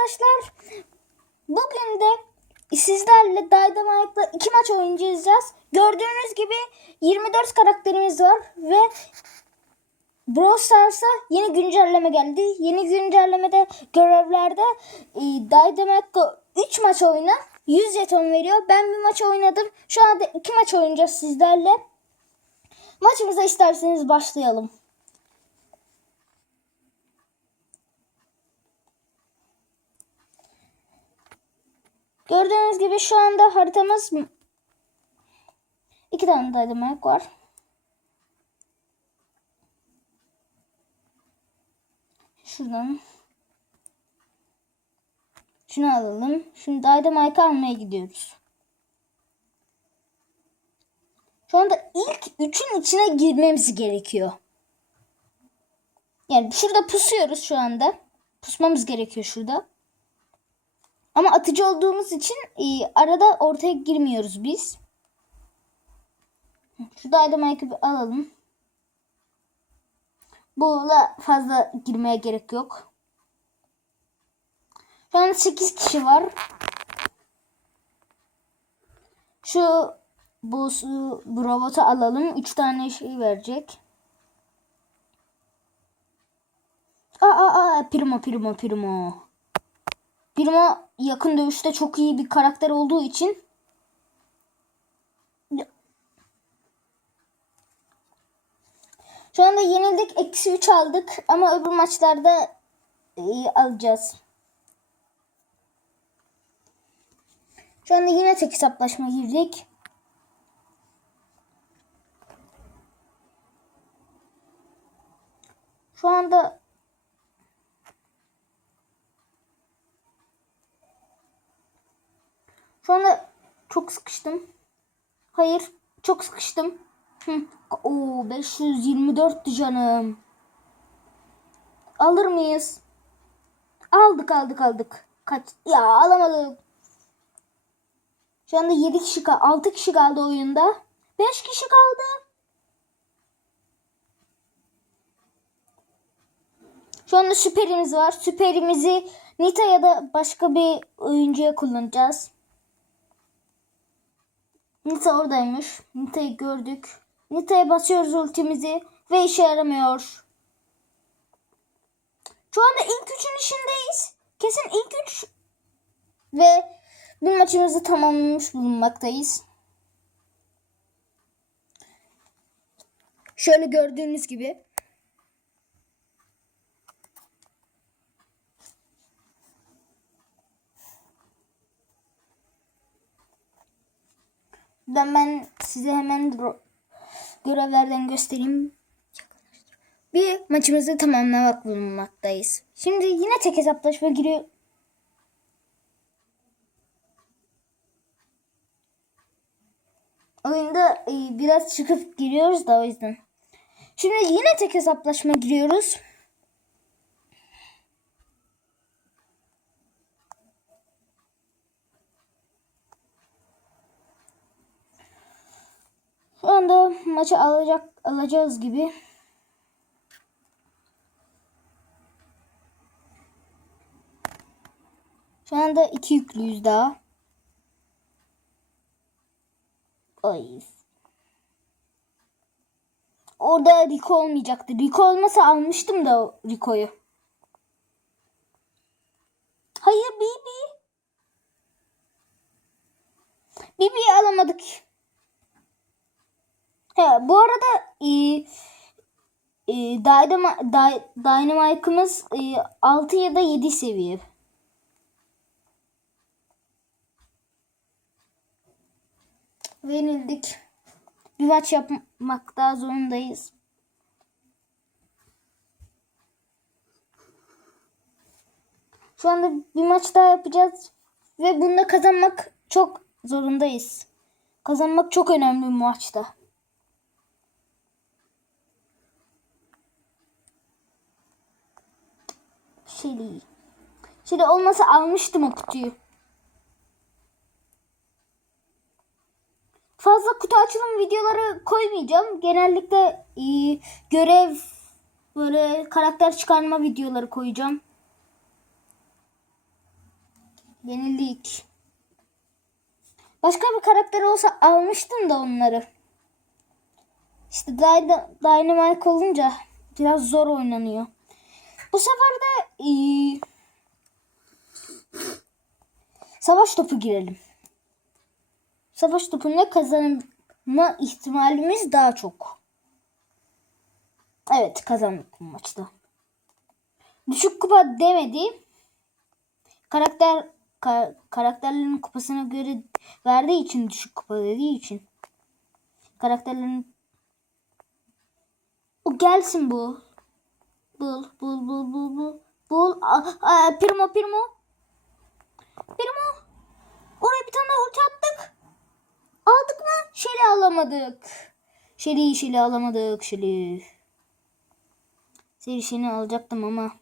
arkadaşlar. Bugün de sizlerle Dynamite'la iki maç oynayacağız. Gördüğünüz gibi 24 karakterimiz var ve Brawl Stars'a yeni güncelleme geldi. Yeni güncellemede görevlerde e, Dynamite'la 3 maç oyna 100 jeton veriyor. Ben bir maç oynadım. Şu anda iki maç oynayacağız sizlerle. Maçımıza isterseniz başlayalım. Gördüğünüz gibi şu anda haritamız iki tane dynamite var. Şuradan şunu alalım. Şimdi dynamite almaya gidiyoruz. Şu anda ilk üçün içine girmemiz gerekiyor. Yani şurada pusuyoruz şu anda. Pusmamız gerekiyor şurada. Ama atıcı olduğumuz için e, arada ortaya girmiyoruz biz. Şu Dynamite'ı bir alalım. Buna fazla girmeye gerek yok. Şu an 8 kişi var. Şu bu, bu robotu alalım. 3 tane şey verecek. Aa, aa, aa, Primo, Primo, Primo. Primo yakın dövüşte çok iyi bir karakter olduğu için şu anda yenildik. Eksi 3 aldık. Ama öbür maçlarda iyi alacağız. Şu anda yine tek hesaplaşma girdik. Şu anda Şu anda çok sıkıştım. Hayır, çok sıkıştım. Hı. Oo, 524 canım. Alır mıyız? Aldık, aldık, aldık. Kaç? Ya alamadık. Şu anda 7 kişi kaldı. 6 kişi kaldı oyunda. 5 kişi kaldı. Şu anda süperimiz var. Süperimizi Nita ya da başka bir oyuncuya kullanacağız. Nita oradaymış. Nita'yı gördük. Nita'ya basıyoruz ultimizi ve işe yaramıyor. Şu anda ilk üçün işindeyiz. Kesin ilk üç. Ve bir maçımızı tamamlamış bulunmaktayız. Şöyle gördüğünüz gibi. Ben, ben size hemen görevlerden göstereyim. Bir maçımızı tamamlamak bulunmaktayız. Şimdi yine tek hesaplaşma giriyor. Oyunda e, biraz çıkıp giriyoruz da o yüzden. Şimdi yine tek hesaplaşma giriyoruz. Şu anda maçı alacak alacağız gibi. Şu anda iki yüklüyüz daha. Ay. Orada Rico olmayacaktı. Rico olmasa almıştım da Rico'yu. Hayır Bibi. Bibi'yi alamadık. He, bu arada e, e, Dynama- Dy- Dynamite'ımız e, 6 ya da 7 seviye. Yenildik. Bir maç yapmak daha zorundayız. Şu anda bir maç daha yapacağız ve bunda kazanmak çok zorundayız. Kazanmak çok önemli bir maçta. Şeli. Şeli olmasa almıştım o kutuyu. Fazla kutu açılım videoları koymayacağım. Genellikle e, görev böyle karakter çıkarma videoları koyacağım. Yenildik. Başka bir karakter olsa almıştım da onları. İşte Dyna- Dynamite olunca biraz zor oynanıyor. Bu sefer de eee, savaş topu girelim. Savaş topunda kazanma ihtimalimiz daha çok. Evet kazandık bu maçta. Düşük kupa demedi. Karakter ka- karakterlerin kupasına göre verdiği için düşük kupa dediği için. Karakterlerin o gelsin bu. Bul bul bul bul bul. Bul. Aa, aa, Primo Primo. Primo. Oraya bir tane ulti attık. Aldık mı? Şeli alamadık. Şeli şeli alamadık. Şeli. Seri şeni alacaktım ama.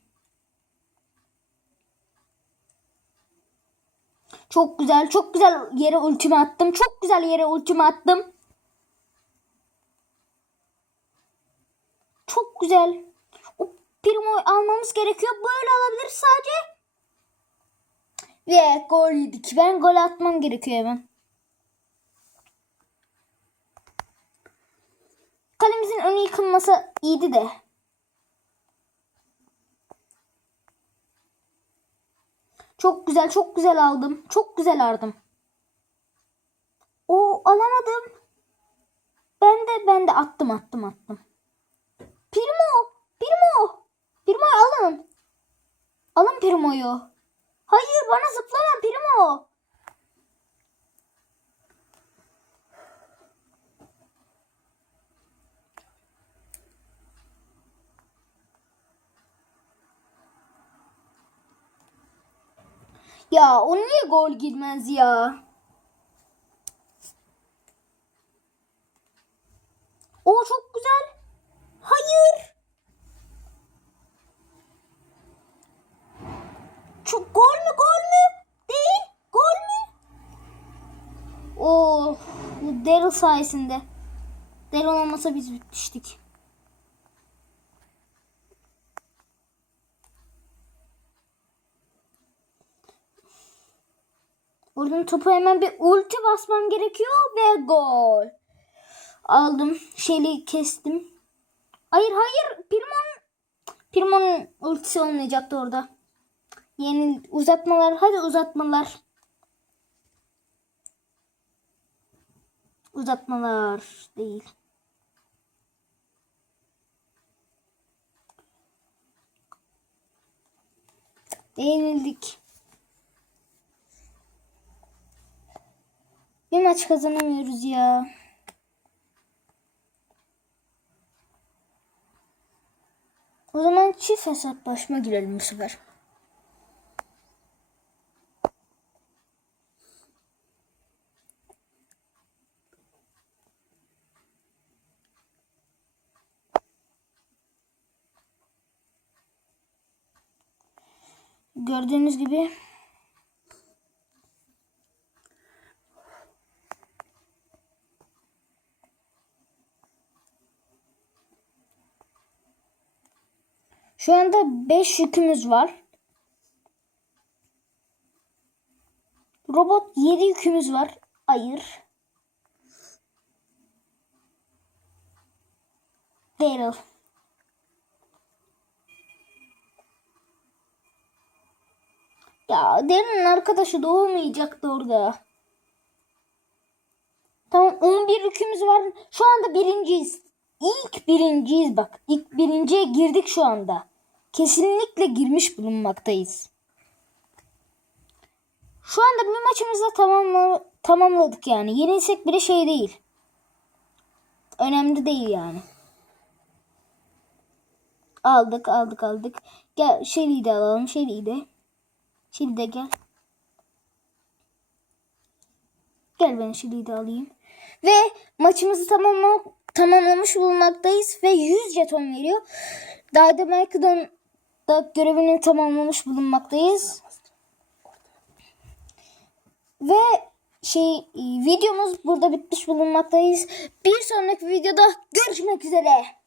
Çok güzel, çok güzel yere ultimi attım. Çok güzel yere ultimi attım. Çok güzel. O Primo'yu almamız gerekiyor. Böyle alabilir sadece. Ve gol yedik. Ben gol atmam gerekiyor hemen. Kalemizin önü yıkılması iyiydi de. Çok güzel, çok güzel aldım. Çok güzel aldım. O alamadım. Ben de ben de attım attım attım. Primo! Primo! Primo'yu alın. Alın Primo'yu. Hayır bana zıplama Primo. Ya o niye gol girmez ya? O çok güzel. Hayır. Çok gol mü gol mü? Değil. Gol mü? Oh, bu Daryl sayesinde. Daryl olmasa biz bitmiştik. Buradan topu hemen bir ulti basmam gerekiyor ve gol. Aldım. Şeyli kestim. Hayır hayır. Pirmon Pirmon'un ultisi olmayacaktı orada. Yeni uzatmalar. Hadi uzatmalar. Uzatmalar değil. Yenildik. Bir maç kazanamıyoruz ya. O zaman çift hesaplaşma girelim bu sefer. Gördüğünüz gibi Şu anda 5 yükümüz var. Robot 7 yükümüz var. Hayır. Daryl. Ya Daryl'ın arkadaşı doğmayacaktı orada. Tamam 11 yükümüz var. Şu anda birinciyiz. İlk birinciyiz bak. İlk birinciye girdik şu anda. Kesinlikle girmiş bulunmaktayız. Şu anda bir maçımızı da tamamla, tamamladık yani. Yenilsek bile şey değil. Önemli değil yani. Aldık aldık aldık. Gel Shelly'i de alalım. Shelly'i de. Shelly de gel. Gel ben Shelly'i de alayım. Ve maçımızı tamamla, tamamlamış bulunmaktayız. Ve 100 jeton veriyor. Dynamite'ın da görevini tamamlamış bulunmaktayız. Ve şey videomuz burada bitmiş bulunmaktayız. Bir sonraki videoda görüşmek üzere.